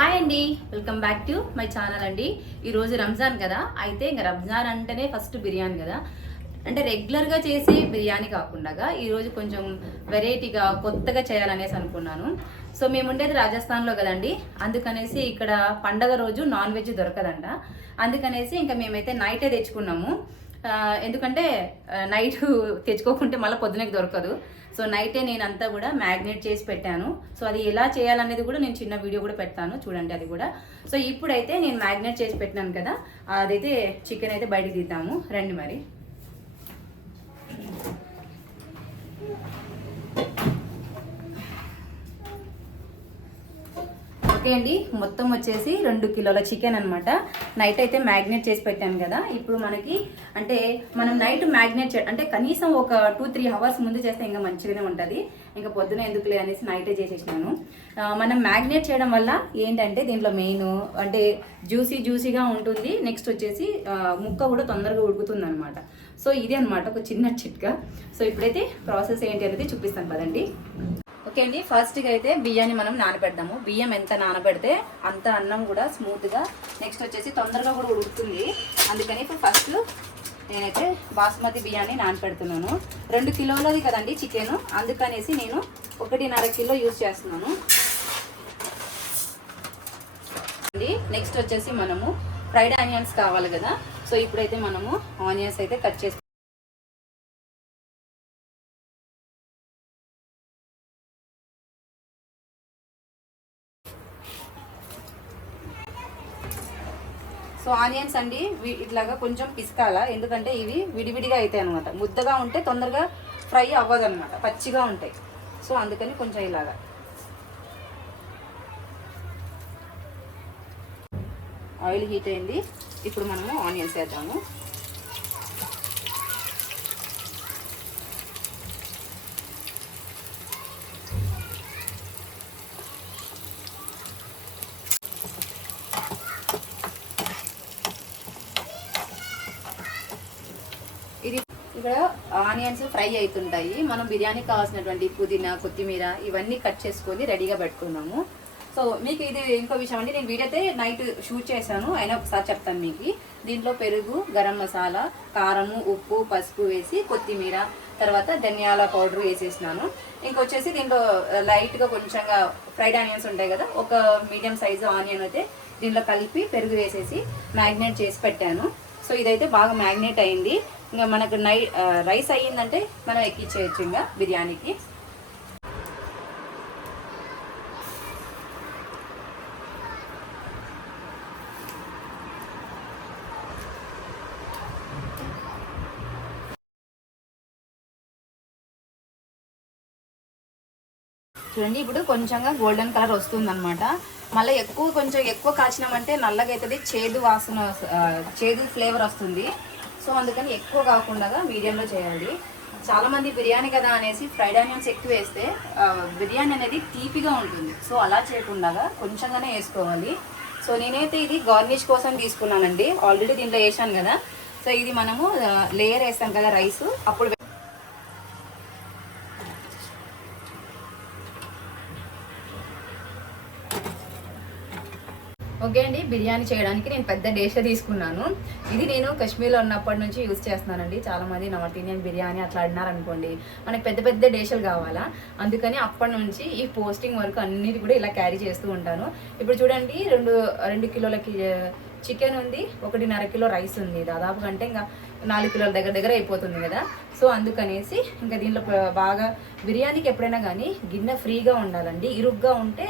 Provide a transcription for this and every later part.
Hi అండి. Welcome back to my channel అండి. ఈరోజు రంజాన్ కదా. అయితే ఇంకా రంజాన్ అంటేనే ఫస్ట్ బిర్యానీ కదా. అంటే రెగ్యులర్గా చేసే బిర్యానీ కాకుండా ఈరోజు కొంచెం వెరైటీగా కొత్తగా చేయాలనేసి అనుకున్నాను. సో మేము ఉండేది రాజస్థాన్లో కదండి. అందుకనేసి ఇక్కడ పండగ రోజు నాన్ వెజ్ దొరకదంట. అందుకనేసి ఇంకా మేమైతే నైటే తెచ్చుకున్నాము. ఎందుకంటే నైట్ తెచ్చుకోకుంటే మళ్ళీ పొద్దునకి దొరకదు. సో నైటే నేను అంతా కూడా మ్యాగ్నేట్ చేసి పెట్టాను. సో అది ఎలా చేయాలనేది కూడా నేను చిన్న వీడియో కూడా పెడతాను. చూడండి అది కూడా. సో ఇప్పుడైతే నేను మ్యాగ్నేట్ చేసి పెట్టినాను కదా అదైతే చికెన్ అయితే బయటకు తీద్దాము. రండి మరి. ఓకే అండి. మొత్తం వచ్చేసి రెండు కిలోల చికెన్ అనమాట నైట్ అయితే మ్యాగ్నేట్ చేసి పెట్టాను కదా. ఇప్పుడు మనకి అంటే మనం నైట్ మ్యాగ్నేట్ చే అంటే కనీసం ఒక టూ త్రీ అవర్స్ ముందు చేస్తే ఇంకా మంచిగానే ఉంటుంది. ఇంకా పొద్దున ఎందుకులే అనేసి నైటే చేసేసినాను. మనం మ్యాగ్నేట్ చేయడం వల్ల ఏంటంటే దీంట్లో మెయిన్ అంటే జ్యూసీ జ్యూసీగా ఉంటుంది. నెక్స్ట్ వచ్చేసి ముక్క కూడా తొందరగా ఉడుకుతుంది అనమాట సో ఇది అనమాట ఒక చిన్న చిట్కా. సో ఇప్పుడైతే ప్రాసెస్ ఏంటి అనేది చూపిస్తాను పదండి. ఓకే అండి ఫస్ట్గా అయితే బియ్యాన్ని మనం నానబెడదాము. బియ్యం ఎంత నానబెడితే అంత అన్నం కూడా స్మూత్గా నెక్స్ట్ వచ్చేసి తొందరగా కూడా ఉడుకుతుంది. అందుకని ఇప్పుడు ఫస్ట్ నేనైతే బాస్మతి బియ్యాన్ని నానబెడుతున్నాను. రెండు కిలోలది కదండి చికెన్. అందుకనేసి నేను ఒకటిన్నర కిలో యూజ్ చేస్తున్నాను. అండి నెక్స్ట్ వచ్చేసి మనము ఫ్రైడ్ ఆనియన్స్ కావాలి కదా. సో ఇప్పుడైతే మనము ఆనియన్స్ అయితే కట్ చేసి సో ఆనియన్స్ అండి ఇట్లాగా కొంచెం పిసకాల ఎందుకంటే ఇవి విడివిడిగా అవుతాయి అనమాట ముద్దగా ఉంటే తొందరగా ఫ్రై అవ్వదు అనమాట పచ్చిగా ఉంటాయి. సో అందుకని కొంచెం ఇలాగా. ఆయిల్ హీట్ అయింది ఇప్పుడు మనము ఆనియన్స్ వేద్దాము ఇది ఇక్కడ ఆనియన్స్ ఫ్రై అవుతుంటాయి మనం బిర్యానీ కావాల్సినటువంటి పుదీనా కొత్తిమీర ఇవన్నీ కట్ చేసుకొని రెడీగా పెట్టుకున్నాము. సో మీకు ఇది ఇంకో విషయం అండి. నేను వీడియో అయితే నైట్ షూట్ చేశాను. అయినా ఒకసారి చెప్తాను మీకు. దీంట్లో పెరుగు గరం మసాలా కారము ఉప్పు పసుపు వేసి కొత్తిమీర తర్వాత ధనియాల పౌడర్ వేసేసినాను. ఇంకొచ్చేసి దీంట్లో లైట్గా కొంచెంగా ఫ్రైడ్ ఆనియన్స్ ఉంటాయి కదా ఒక మీడియం సైజు ఆనియన్ అయితే దీంట్లో కలిపి పెరుగు వేసేసి మ్యాగ్నేట్ చేసి పెట్టాను. సో ఇదైతే బాగా మ్యాగ్నేట్ అయింది. ఇంకా మనకు నై రైస్ అయ్యిందంటే మనం ఎక్కించేయచ్చు ఇంకా బిర్యానీకి. చూడండి ఇప్పుడు కొంచెంగా గోల్డెన్ కలర్ వస్తుంది అనమాట మళ్ళీ ఎక్కువ కొంచెం ఎక్కువ కాచినామంటే నల్లగా అవుతుంది చేదు వాసన చేదు ఫ్లేవర్ వస్తుంది. సో అందుకని ఎక్కువ కాకుండా మీడియంలో చేయాలి చాలా మంది బిర్యానీ కదా అనేసి ఫ్రైడ్ ఆనియన్స్ ఎక్కువ వేస్తే బిర్యానీ అనేది తీపిగా ఉంటుంది. సో అలా చేయకుండా కొంచెంగానే వేసుకోవాలి. సో నేనైతే ఇది గార్నిష్ కోసం తీసుకున్నానండి. ఆల్రెడీ దీంట్లో వేసాను కదా. సో ఇది మనము లేయర్ వేస్తాం కదా రైస్ అప్పుడు అండి. బిర్యానీ చేయడానికి నేను పెద్ద డేష తీసుకున్నాను. ఇది నేను కాశ్మీర్లో ఉన్నప్పటి నుంచి యూజ్ చేస్తున్నానండి. చాలామంది నార్త్ ఇండియన్ బిర్యానీ అట్లా అడినారనుకోండి మనకి పెద్ద పెద్ద డేషలు కావాలా? అందుకని అప్పటి నుంచి ఈ పోస్టింగ్ వరకు అన్నిటి కూడా ఇలా క్యారీ చేస్తూ ఉంటాను. ఇప్పుడు చూడండి రెండు రెండు కిలోలకి చికెన్ ఉంది ఒకటిన్నర కిలో రైస్ ఉంది. దాదాపు అంటే ఇంకా నాలుగు కిలోల దగ్గర దగ్గర అయిపోతుంది కదా. సో అందుకనేసి ఇంకా దీంట్లో బాగా బిర్యానీకి ఎప్పుడైనా కానీ గిన్నె ఫ్రీగా ఉండాలండి. ఇరుగ్గా ఉంటే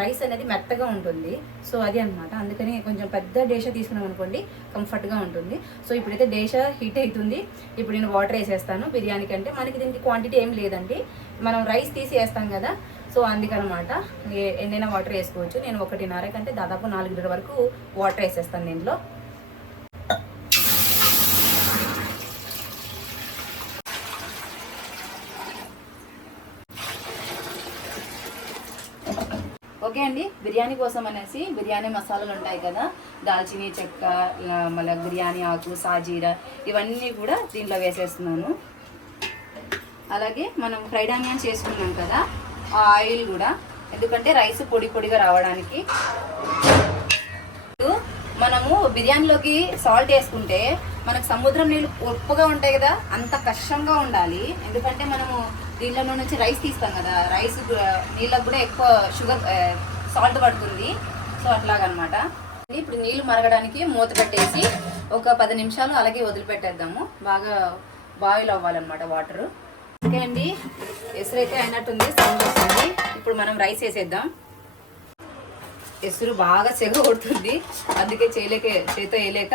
రైస్ అనేది మెత్తగా ఉంటుంది. సో అది అన్నమాట. అందుకని కొంచెం పెద్ద డేష తీసుకున్నాం అనుకోండి కంఫర్ట్గా ఉంటుంది. సో ఇప్పుడైతే డేష హీట్ అవుతుంది ఇప్పుడు నేను వాటర్ వేసేస్తాను బిర్యానీ కంటే మనకి దీనికి క్వాంటిటీ ఏం లేదండి. మనం రైస్ తీసి వేస్తాం కదా. సో అందుకనమాట ఎన్నైనా వాటర్ వేసుకోవచ్చు. నేను ఒకటిన్నర కంటే దాదాపు నాలుగు వరకు వాటర్ వేసేస్తాను దీంట్లో ఓకే అండి బిర్యానీ కోసం అనేసి బిర్యానీ మసాలాలు ఉంటాయి కదా. దాల్చిని చెక్క మళ్ళీ బిర్యానీ ఆకు సాజీరా ఇవన్నీ కూడా దీంట్లో వేసేస్తున్నాను. అలాగే మనం ఫ్రైడ్ ఆనియన్స్ చేసుకున్నాం కదా ఆ ఆయిల్ కూడా. ఎందుకంటే రైస్ పొడి పొడిగా రావడానికి. మనము బిర్యానీలోకి సాల్ట్ వేసుకుంటే మనకు సముద్రం నీళ్ళు ఉప్పుగా ఉంటాయి కదా అంత కష్టంగా ఉండాలి. ఎందుకంటే మనము దీనిలో నుంచి రైస్ తీస్తాం కదా రైస్ నీళ్ళకు కూడా ఎక్కువ షుగర్ సాల్ట్ పడుతుంది. సో అట్లాగనమాట. ఇప్పుడు నీళ్ళు మరగడానికి మూత పెట్టేసి ఒక పది నిమిషాలు అలాగే వదిలిపెట్టేద్దాము. బాగా బాయిల్ అవ్వాలన్నమాట వాటరు. ఓకే అండి. ఎసురైతే అయినట్టుంది సౌండ్ వస్తుంది ఇప్పుడు మనం రైస్ వేసేద్దాం. ఎసురు బాగా సెగ కొడుతుంది. అందుకే చేయలేక చేతో వేయలేక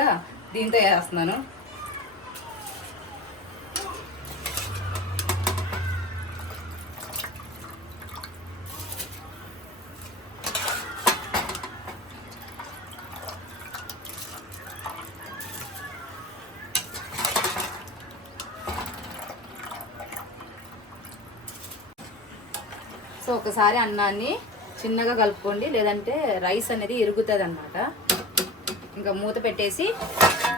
దీంతో వేస్తున్నాను. ఒకసారి అన్నాన్ని చిన్నగా కలుపుకోండి లేదంటే రైస్ అనేది ఇరుగుతుంది అనమాట ఇంకా మూత పెట్టేసి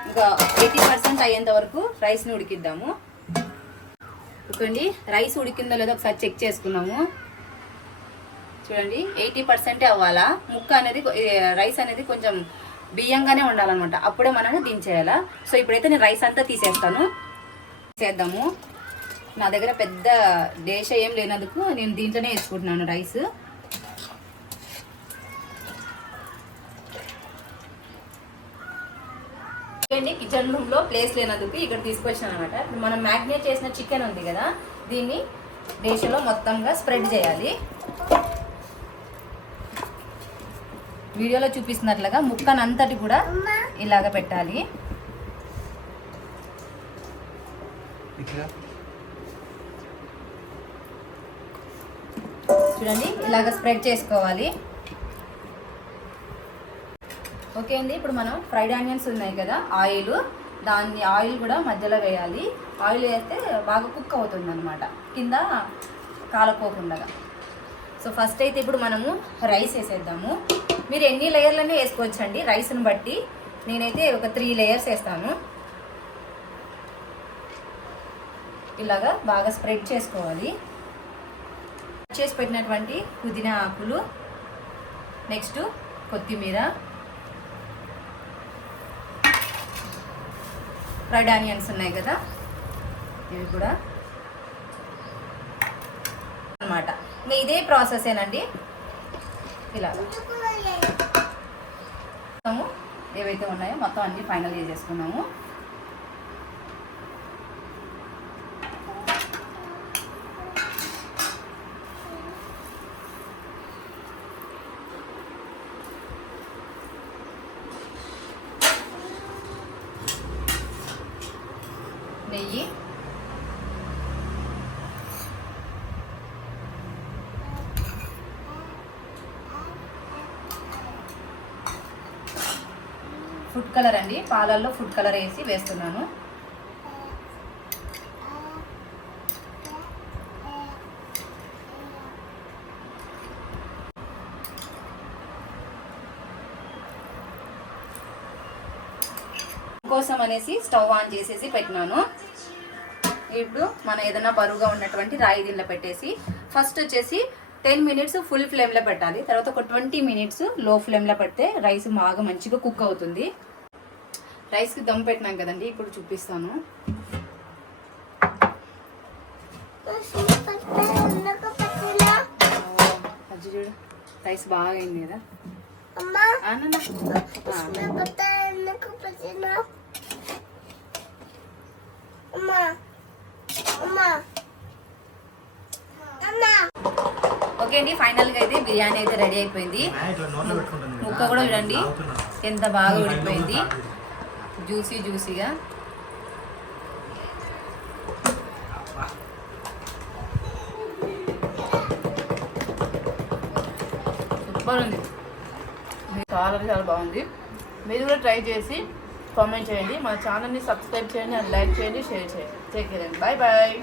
ఇంకా ఎయిటీ పర్సెంట్ అయ్యేంత వరకు రైస్ని ఉడికిద్దాము. చూడండి రైస్ ఉడికిందో లేదో ఒకసారి చెక్ చేసుకున్నాము. చూడండి ఎయిటీ పర్సెంటే అవ్వాలా? ముక్క అనేది రైస్ అనేది కొంచెం బియ్యంగానే ఉండాలన్నమాట. అప్పుడే మనము దించేయాలా? సో ఇప్పుడైతే నేను రైస్ అంతా తీసేస్తాను. చేద్దాము నా దగ్గర పెద్ద దేశ ఏం లేనందుకు నేను దీంట్లోనే వేసుకుంటున్నాను రైస్. చూడండి కిచెన్ రూమ్లో ప్లేస్ లేనందుకు ఇక్కడ తీసుకొచ్చాను అనమాట ఇప్పుడు మనం మ్యాగ్నేట్ చేసిన చికెన్ ఉంది కదా దీన్ని దేశంలో మొత్తంగా స్ప్రెడ్ చేయాలి. వీడియోలో చూపిస్తున్నట్లుగా ముక్కనంతటి కూడా ఇలాగ పెట్టాలి. చూడండి. ఇలాగ స్ప్రెడ్ చేసుకోవాలి. ఓకే అండి. ఇప్పుడు మనం ఫ్రైడ్ ఆనియన్స్ ఉన్నాయి కదా ఆయిల్. దాన్ని ఆయిల్ కూడా మధ్యలో వేయాలి. ఆయిల్ వేస్తే బాగా కుక్ అవుతుంది అనమాట కింద కాలపోకుండా సో ఫస్ట్ అయితే ఇప్పుడు మనము రైస్ వేసేద్దాము. మీరు ఎన్ని లేయర్లనే వేసుకోవచ్చండి. రైస్ని బట్టి నేనైతే ఒక త్రీ లేయర్స్ వేస్తాను. ఇలాగా బాగా స్ప్రెడ్ చేసుకోవాలి. చేసి పెట్టినటువంటి పుదీనా ఆకులు. నెక్స్ట్ కొత్తిమీర. ఫ్రైడ్ ఆనియన్స్ ఉన్నాయి కదా. ఇవి కూడా. అనమాట ఇంకా ఇదే ప్రాసెసేనండి ఇలా. ఏవైతే ఉన్నాయో మొత్తం అన్ని ఫైనల్ చేసేసుకున్నాము ఫుడ్ కలర్ అండి. పాలల్లో ఫుడ్ కలర్ వేసి వేస్తున్నాను. కోసం అనేసి స్టవ్ ఆన్ చేసేసి పెట్టినాను. ఇప్పుడు మనం ఏదైనా బరువుగా ఉన్నటువంటి రాయి దీనిలో పెట్టేసి ఫస్ట్ వచ్చేసి టెన్ మినిట్స్ ఫుల్ ఫ్లేమ్లో పెట్టాలి. తర్వాత ఒక ట్వంటీ మినిట్స్లో ఫ్లేమ్లో పెడితే రైస్ బాగా మంచిగా కుక్ అవుతుంది. రైస్కి దమ్ పెట్టినాం కదండి ఇప్పుడు చూపిస్తాను. చూడు రైస్ బాగా అయింది కదా ఓకే అండి ఫైనల్గా అయితే బిర్యానీ అయితే రెడీ అయిపోయింది. ముక్క కూడా చూడండి ఎంత బాగా ఉడికిపోయింది. జ్యూసీ జ్యూసీగా. సూపర్ ఉంది. చాలా చాలా బాగుంది. మీరు కూడా ట్రై చేసి కామెంట్ చేయండి. మా ఛానల్ని సబ్స్క్రైబ్ చేయండి అండ్ లైక్ చేయండి షేర్ చేయండి. టేక్ కేర్ అండి బాయ్ బాయ్